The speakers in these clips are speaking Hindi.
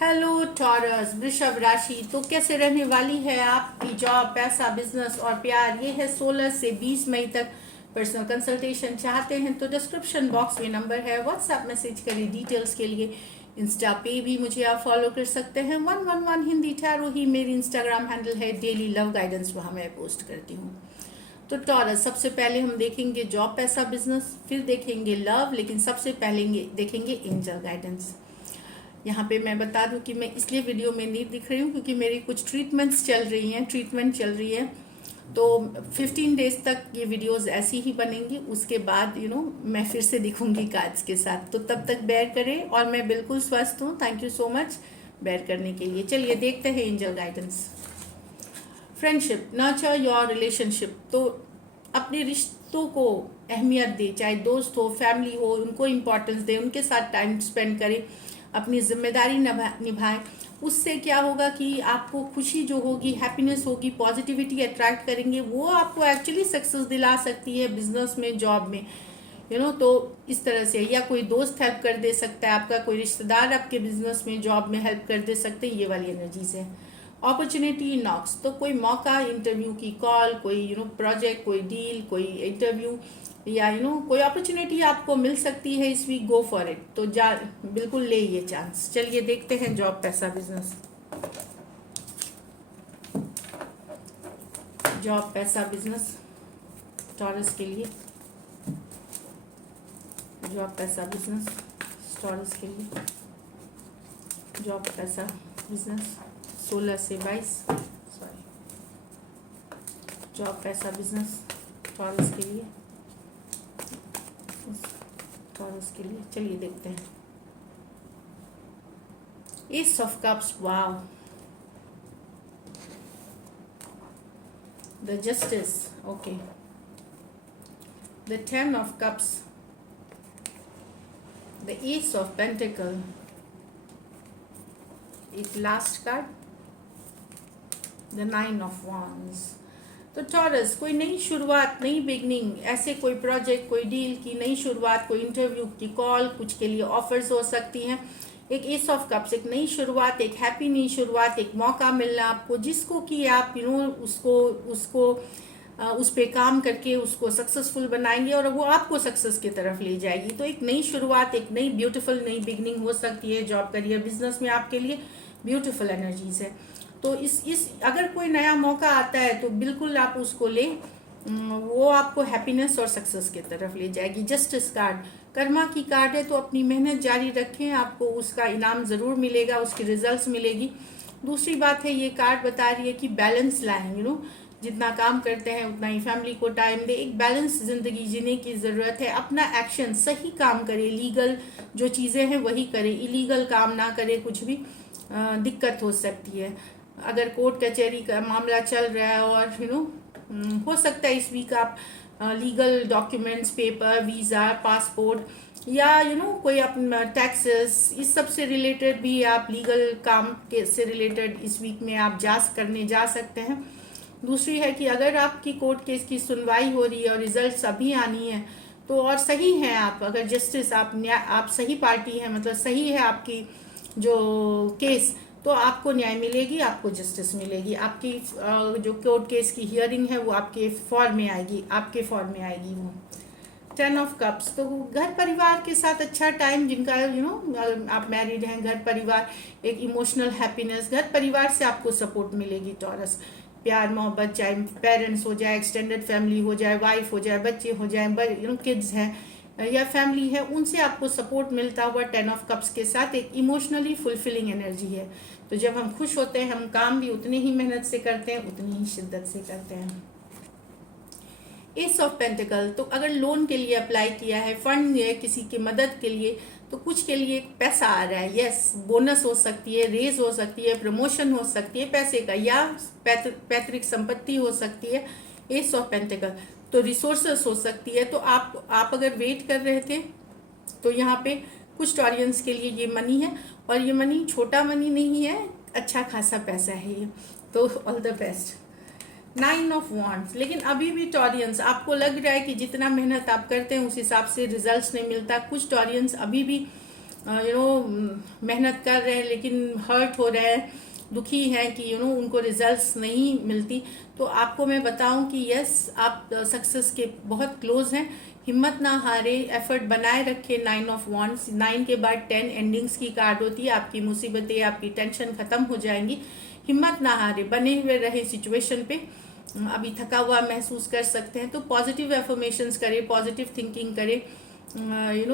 हेलो टॉरस वृषभ राशि। तो कैसे रहने वाली है आपकी जॉब, पैसा, बिजनेस और प्यार। ये है 16 से 20 मई तक। पर्सनल कंसल्टेशन चाहते हैं तो डिस्क्रिप्शन बॉक्स में नंबर है, व्हाट्सएप मैसेज करें डिटेल्स के लिए। इंस्टा पे भी मुझे आप फॉलो कर सकते हैं। 111 हिंदी टैरो ही मेरी इंस्टाग्राम हैंडल है। डेली लव गाइडेंस वहाँ मैं पोस्ट करती हूँ। तो टॉरस, सबसे पहले हम देखेंगे जॉब, पैसा, बिजनेस, फिर देखेंगे लव, लेकिन सबसे पहले देखेंगे एंजल गाइडेंस। यहाँ पे मैं बता दूं कि मैं इसलिए वीडियो में नहीं दिख रही हूँ क्योंकि मेरी कुछ ट्रीटमेंट चल रही है। तो 15 डेज तक ये वीडियोस ऐसी ही बनेंगी। उसके बाद मैं फिर से दिखूंगी कार्ड्स के साथ। तो तब तक बेयर करें, और मैं बिल्कुल स्वस्थ हूँ। थैंक यू सो मच बेयर करने के लिए। चलिए देखते हैं angel guidance. Friendship, nurture your relationship. तो अपने रिश्तों को अहमियत दे, चाहे दोस्त हो, फैमिली हो, उनको इम्पोर्टेंस दे, उनके साथ टाइम स्पेंड करें, अपनी जिम्मेदारी निभाएं। उससे क्या होगा कि आपको खुशी जो होगी, हैप्पीनेस होगी, पॉजिटिविटी अट्रैक्ट करेंगे, वो आपको एक्चुअली सक्सेस दिला सकती है बिजनेस में, जॉब में। तो इस तरह से, या कोई दोस्त हेल्प कर दे सकता है आपका, कोई रिश्तेदार आपके बिजनेस में, जॉब में हेल्प कर दे सकते हैं। ये वाली एनर्जीज है। अपॉर्चुनिटी नॉक्स, तो कोई मौका, इंटरव्यू की कॉल, कोई प्रोजेक्ट, कोई डील, कोई इंटरव्यू, या कोई अपॉर्चुनिटी आपको मिल सकती है इस वीक। Go for it. तो जा बिल्कुल ले ये चांस। चलिए देखते हैं जॉब, पैसा, बिजनेस। जॉब, पैसा, बिजनेस टॉरस के लिए। जॉब, पैसा, बिजनेस टॉरस के लिए। जॉब, पैसा, बिजनेस 16 से 22। सॉरी। जॉब, पैसा, बिजनेस टॉरस के लिए। टॉरस के लिए चलिए देखते हैं। Ace of cups, wow. The justice, okay. The 10 of cups, the ace of pentacle, एक last card, the 9 of wands। तो टॉरस, कोई नई शुरुआत, नई बिगनिंग, ऐसे कोई प्रोजेक्ट, कोई डील की नई शुरुआत, कोई इंटरव्यू की कॉल, कुछ के लिए ऑफर्स हो सकती हैं। एक एस ऑफ कप्स, एक नई शुरुआत, एक हैप्पी नई शुरुआत, एक मौका मिलना आपको, जिसको कि आप उसको उस पे काम करके उसको सक्सेसफुल बनाएंगे और वो आपको सक्सेस की तरफ ले जाएगी। तो एक नई शुरुआत, एक नई ब्यूटीफुल नई बिगनिंग हो सकती है। जॉब, करियर, बिजनेस में आपके लिए ब्यूटीफुल एनर्जीज है। तो इस अगर कोई नया मौका आता है तो बिल्कुल आप उसको ले। वो आपको हैप्पीनेस और सक्सेस की तरफ ले जाएगी। जस्टिस कार्ड, कर्मा की कार्ड है। तो अपनी मेहनत जारी रखें, आपको उसका इनाम ज़रूर मिलेगा, उसकी रिजल्ट्स मिलेगी। दूसरी बात है, ये कार्ड बता रही है कि बैलेंस लाएं। जितना काम करते हैं उतना ही फैमिली को टाइम दे। एक बैलेंस ज़िंदगी जीने की ज़रूरत है। अपना एक्शन, सही काम करें, लीगल जो चीज़ें हैं वही करें, इलीगल काम ना करें। कुछ भी दिक्कत हो सकती है। अगर कोर्ट कचहरी का मामला चल रहा है और हो सकता है इस वीक आप legal documents, paper, visa, passport, या कोई अपना टैक्सेस, इस सब से रिलेटेड भी आप लीगल काम के से रिलेटेड इस वीक में आप करने जा सकते हैं। दूसरी है कि अगर आपकी कोर्ट केस की सुनवाई हो रही है और रिजल्ट्स अभी आनी है तो, और सही है आप, अगर जस्टिस, आप सही पार्टी है, मतलब सही है आपकी जो केस, तो आपको न्याय मिलेगी, आपको जस्टिस मिलेगी। आपकी जो कोर्ट केस की हियरिंग है वो आपके फॉर में आएगी, आपके फॉर में आएगी वो। 10 ऑफ कप्स, तो घर परिवार के साथ अच्छा टाइम, जिनका आप मैरिड हैं, घर परिवार, एक इमोशनल हैप्पीनेस, घर परिवार से आपको सपोर्ट मिलेगी टॉरस। प्यार, मोहब्बत, चाहे पेरेंट्स हो जाए, एक्सटेंडेड फैमिली हो जाए, वाइफ हो जाए, बच्चे हो जाए, किड्स हैं या फैमिली है, उनसे आपको सपोर्ट मिलता हुआ 10 ऑफ कप्स के साथ एक इमोशनली फुलफिलिंग एनर्जी है। तो जब हम खुश होते हैं, हम काम भी उतनी ही मेहनत से करते हैं, उतनी ही शिद्दत से करते हैं। एस ऑफ पेंटिकल, तो अगर लोन के लिए अप्लाई किया है, फंड है किसी की मदद के लिए, तो कुछ के लिए पैसा आ रहा है। यस, बोनस हो सकती है, रेज हो सकती है, प्रमोशन हो सकती है पैसे का, या पैतृक संपत्ति हो सकती है। एस ऑफ पेंटिकल, तो रिसोर्सेस हो सकती है। तो आप अगर वेट कर रहे थे तो यहाँ पे कुछ टॉरियंस के लिए ये मनी है, और ये मनी छोटा मनी नहीं है, अच्छा खासा पैसा है ये। तो all the best. 9 of wands, लेकिन अभी भी टॉरियंस, आपको लग रहा है कि जितना मेहनत आप करते हैं उस हिसाब से रिजल्ट्स नहीं मिलता। कुछ टॉरियंस अभी भी मेहनत कर रहे हैं लेकिन हर्ट हो रहे हैं, दुखी हैं कि उनको रिजल्ट्स नहीं मिलती, तो आपको मैं बताऊं कि यस, आप सक्सेस के बहुत क्लोज हैं। हिम्मत ना हारे, एफर्ट बनाए रखें। 9 ऑफ वॉन्ड्स, 9 के बाद 10 एंडिंग्स की कार्ड होती है। आपकी मुसीबतें, आपकी टेंशन खत्म हो जाएंगी। हिम्मत ना हारे, बने हुए रहे सिचुएशन पे। अभी थका हुआ महसूस कर सकते हैं तो पॉजिटिव एफर्मेशंस करें, पॉजिटिव थिंकिंग करें,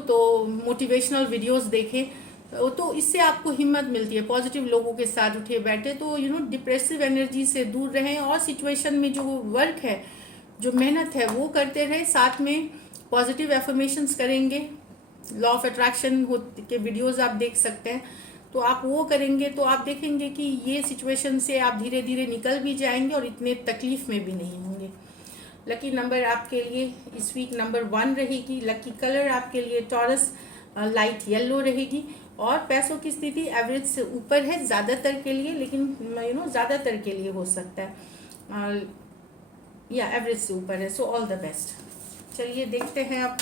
तो मोटिवेशनल वीडियोस देखें, तो इससे आपको हिम्मत मिलती है। पॉजिटिव लोगों के साथ उठे बैठे, तो डिप्रेसिव एनर्जी से दूर रहें और सिचुएशन में जो वर्क है, जो मेहनत है, वो करते रहें। साथ में पॉजिटिव एफर्मेशंस करेंगे, लॉ ऑफ अट्रैक्शन के वीडियोस आप देख सकते हैं, तो आप वो करेंगे तो आप देखेंगे कि ये सिचुएशन से आप धीरे धीरे निकल भी जाएंगे और इतने तकलीफ में भी नहीं होंगे। लकी नंबर आपके लिए इस वीक नंबर 1 रहेगी। लकी कलर आपके लिए टॉरस लाइट येलो रहेगी। और पैसों की स्थिति एवरेज से ऊपर है ज़्यादातर के लिए, लेकिन ज़्यादातर के लिए हो सकता है या एवरेज से ऊपर है। So all the best. चलिए देखते हैं अब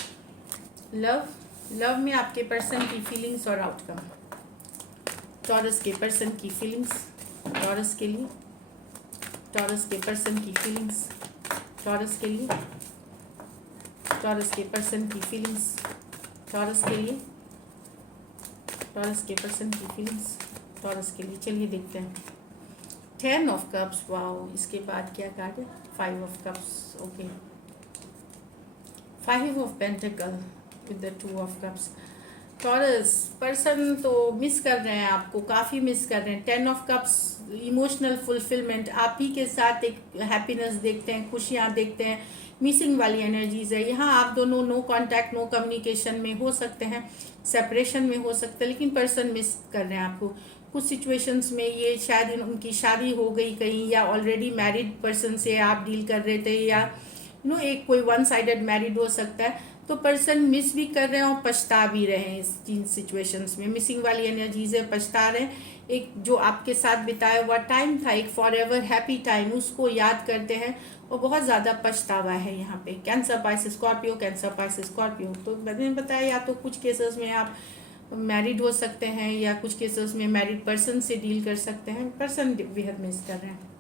लव में आपके पर्सन की फीलिंग्स और आउटकम। टॉरस के पर्सन की फीलिंग्स, टॉरस के लिए, टॉरस के पर्सन की फीलिंग्स, टॉरस के लिए, टॉरस के पर्सन की फीलिंग्स, टॉरस के लिए, टॉरस के पर्सन की फीलिंग्स, टॉरस के लिए। चलिए देखते हैं 10 ऑफ कप्स। वाओ, इसके बाद क्या कार्ड है? 5 of cups. Okay, 5 of pentacle with the 2 of cups. Taurus person तो मिस कर रहे हैं आपको, काफ़ी मिस कर रहे हैं। 10 ऑफ कप्स, इमोशनल फुलफिलमेंट, आप ही के साथ एक हैप्पीनेस देखते हैं, खुशियाँ देखते हैं, मिसिंग वाली एनर्जीज है यहाँ। आप दोनों नो कांटेक्ट, नो कम्युनिकेशन में हो सकते हैं, सेपरेशन में हो सकते हैं, लेकिन पर्सन मिस कर रहे हैं आपको। कुछ सिचुएशंस में ये शायद उनकी शादी हो गई कहीं, या ऑलरेडी मैरिड पर्सन से आप डील कर रहे थे, या एक कोई 1 साइडेड मैरिड हो सकता है। तो पर्सन मिस भी कर रहे हैं और पछता भी रहे हैं इस सिचुएशंस में। मिसिंग वाली एनर्जीज है, पछता रहे हैं। एक जो आपके साथ बिताया हुआ टाइम था, एक फॉर एवर हैप्पी टाइम, उसको याद करते हैं और बहुत ज़्यादा पछतावा है यहाँ पे। Cancer, Pisces, Scorpio, cancer, Pisces, Scorpio. तो मैंने बताया, या तो कुछ केसेस में आप मैरिड हो सकते हैं, या कुछ केसेस में मैरिड पर्सन से डील कर सकते हैं। पर्सन बेहद मिस कर रहे हैं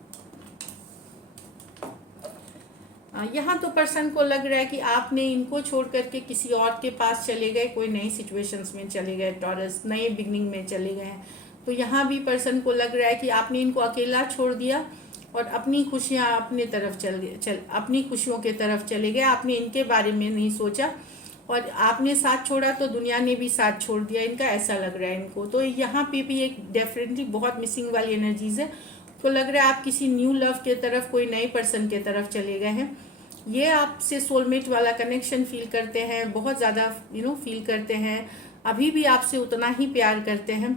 यहाँ। तो पर्सन को लग रहा है कि आपने इनको छोड़ करके किसी और के पास चले गए, कोई नई सिचुएशंस में चले गए, टॉरस नए बिगनिंग में चले गए हैं। तो यहाँ भी पर्सन को लग रहा है कि आपने इनको अकेला छोड़ दिया और अपनी खुशियाँ अपने तरफ अपनी खुशियों के तरफ चले गए। आपने इनके बारे में नहीं सोचा और आपने साथ छोड़ा तो दुनिया ने भी साथ छोड़ दिया इनका, ऐसा लग रहा है इनको। तो यहाँ पे भी एक डेफिनेटली बहुत मिसिंग वाली एनर्जीज है। तो लग रहा है आप किसी न्यू लव के तरफ, कोई नए पर्सन के तरफ चले गए हैं। ये आपसे सोलमेट वाला कनेक्शन फील करते हैं, बहुत ज़्यादा फील करते हैं, अभी भी आपसे उतना ही प्यार करते हैं।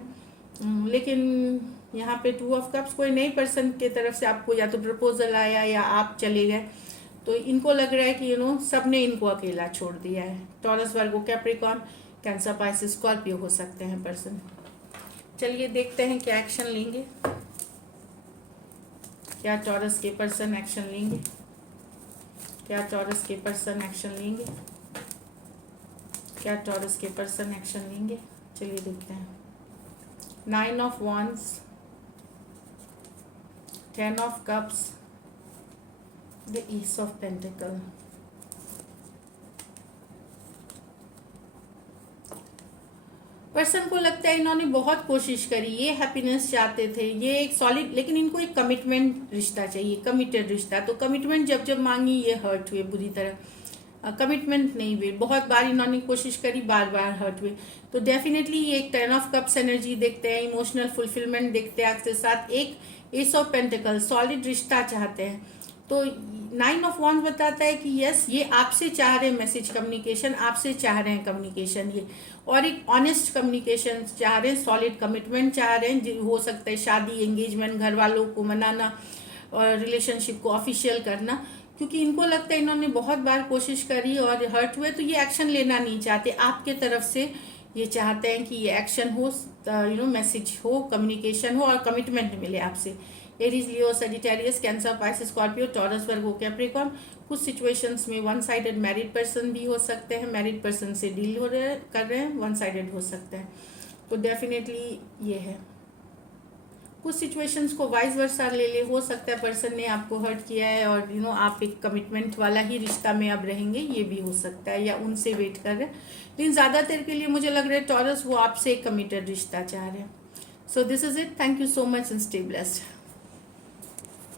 लेकिन यहाँ पे 2 ऑफ कप्स, कोई नई पर्सन के तरफ से आपको या तो प्रपोजल आया या आप चले गए। तो इनको लग रहा है कि सबने इनको अकेला छोड़ दिया है। Taurus, Virgo, Capricorn, cancer, Pisces, Scorpio हो सकते हैं पर्सन। चलिए देखते हैं क्या एक्शन लेंगे, क्या टॉरस के पर्सन एक्शन लेंगे, क्या टॉरस के पर्सन एक्शन लेंगे, क्या टॉरस के पर्सन एक्शन लेंगे। चलिए देखते हैं 9 of wands, 10 of cups, the is of pentacle. Person को लगता है इन्होंने बहुत कोशिश करी, ये हैप्पीनेस चाहते थे, ये एक सॉलिड, लेकिन इनको एक कमिटमेंट रिश्ता चाहिए, कमिटेड रिश्ता। तो कमिटमेंट जब जब मांगी ये हर्ट हुए बुरी तरह, कमिटमेंट नहीं हुई। बहुत बार इन्होंने कोशिश करी, बार बार हर्ट हुए। तो डेफिनेटली ये एक 10 ऑफ कप्स एनर्जी देखते हैं, इमोशनल फुलफिलमेंट देखते हैं आपके साथ, एक एस ऑफ पेंटिकल, सॉलिड रिश्ता चाहते हैं। तो 9 ऑफ वॉन्ड्स बताता है कि यस, ये आपसे चाह रहे हैं मैसेज कम्युनिकेशन, आपसे चाह रहे हैं कम्युनिकेशन ये, और एक ऑनेस्ट कम्युनिकेशन चाह रहे हैं, सॉलिड कमिटमेंट चाह रहे हैं। हो सकता है शादी, एंगेजमेंट, घर वालों को मनाना और रिलेशनशिप को ऑफिशियल करना, क्योंकि इनको लगता है इन्होंने बहुत बार कोशिश करी और हर्ट हुए, तो ये एक्शन लेना नहीं चाहते आपके तरफ से। ये चाहते हैं कि ये एक्शन हो, मैसेज हो, कम्युनिकेशन हो और कमिटमेंट मिले आपसे। Aries, Leo, Sagittarius, Cancer, Pisces, Scorpio, Taurus, Virgo, Capricorn. कुछ सिचुएशंस में वन साइडेड मैरिड पर्सन भी हो सकते हैं, मैरिड पर्सन से डील कर रहे हैं, वन साइडेड हो सकते हैं। तो डेफिनेटली ये है। कुछ सिचुएशंस को वाइस वर्सा ले हो सकता है पर्सन ने आपको हर्ट किया है और आप एक कमिटमेंट वाला ही रिश्ता में अब रहेंगे, ये भी हो सकता है, या उनसे वेट कर रहे हैं। लेकिन ज़्यादातर के लिए मुझे लग रहा है टॉरस वो आपसे एक कमिटेड रिश्ता चाह रहे हैं। So this is it, thank you so much and stay blessed.